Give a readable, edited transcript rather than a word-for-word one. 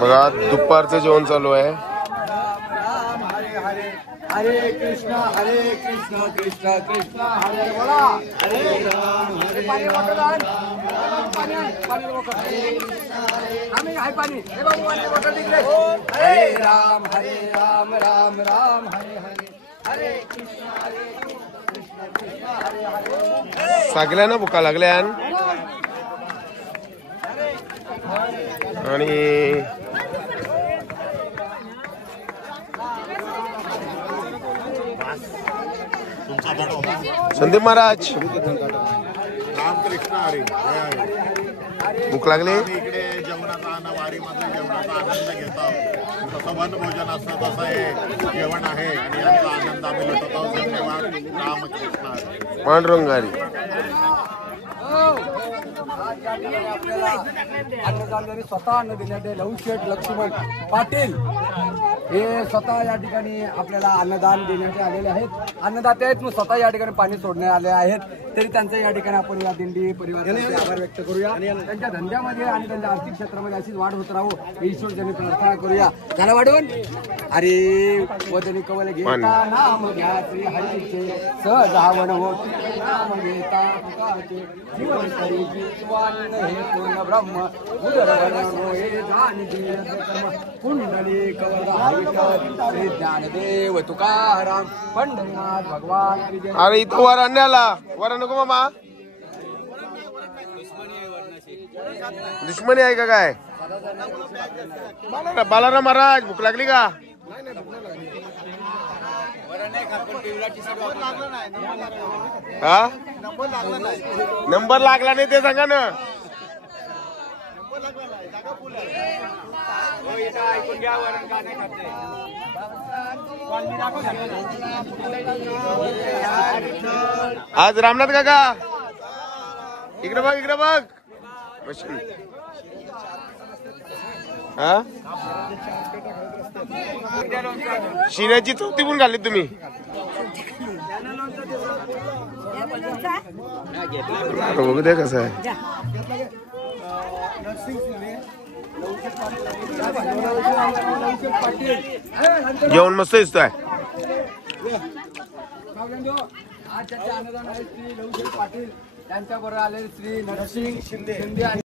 बघा दुपारचं जेवण चालू आहे. हरे कृष्ण कृष्ण कृष्ण हरे बोला. हरे राम हरे पाणी वाटदान पाणी आम्ही हाय पाणी हे बाबू पाणी वाटत तिकडे. हरे राम राम राम हरे हरे. हरे कृष्ण कृष्ण कृष्ण हरे हरे. सगळ्यांना भुका लागल्या आणि संदीप महाराज रामकृष्ण हरी. भूक लागली. इकडे जेवणाचा वारीमध्ये जेवणाचा आनंद घेतो. जसं वनभोजन असतं तसं हे जेवण आहे आणि याचा आनंद आम्ही लुटत आहोत. धन्यवाद. रामकृष्ण हरी. पांडुरंगारी आपल्याला अन्नदान स्वतः अन्न दिले लवशेठ लक्ष्मण पाटील हे स्वतः या ठिकाणी आपल्याला अन्नदान देण्याचे आलेले आहेत. अन्नदाते आहेत, मग स्वतः या ठिकाणी पाणी सोडण्यात आले आहेत. तरी त्यांचं या ठिकाणी आपण या दिंडी परिवाराचे आभार व्यक्त करूया. त्यांच्या धंद्यामध्ये आणि त्यांच्या आर्थिक क्षेत्रामध्ये अशीच वाढ होत राहू ईश्वरजनी प्रार्थना करूया. त्याला वाढवून अरे वदनी कवल घेता नाम घ्या श्री हरीचे सहजावन होत नाम घेता पुकाचे जीवन करी जीवान हे पूर्ण ब्रह्म उदर हे जान कुंडली कवल श्री ज्ञानदेव तुकाराम पंढरीनाथ भगवान. अरे इथं वर आणण्याला वर नको मामा. दुश्मनी आहे का काय? बालाराम महाराज भूक लागली का? हा नंबर लागला नाही ते सांगा ना. आज रामनाथ काका इकडे बघ इकडे बघ. हा शिऱ्याची चौथी पण घालली तुम्ही. बघू दे कसं आहे. जेवण मस्त दिसतोय. आज त्याचे अन्नदान आहे श्री लवशेठ पाटील, त्यांच्याबरोबर आले श्री नरसिंग शिंदे.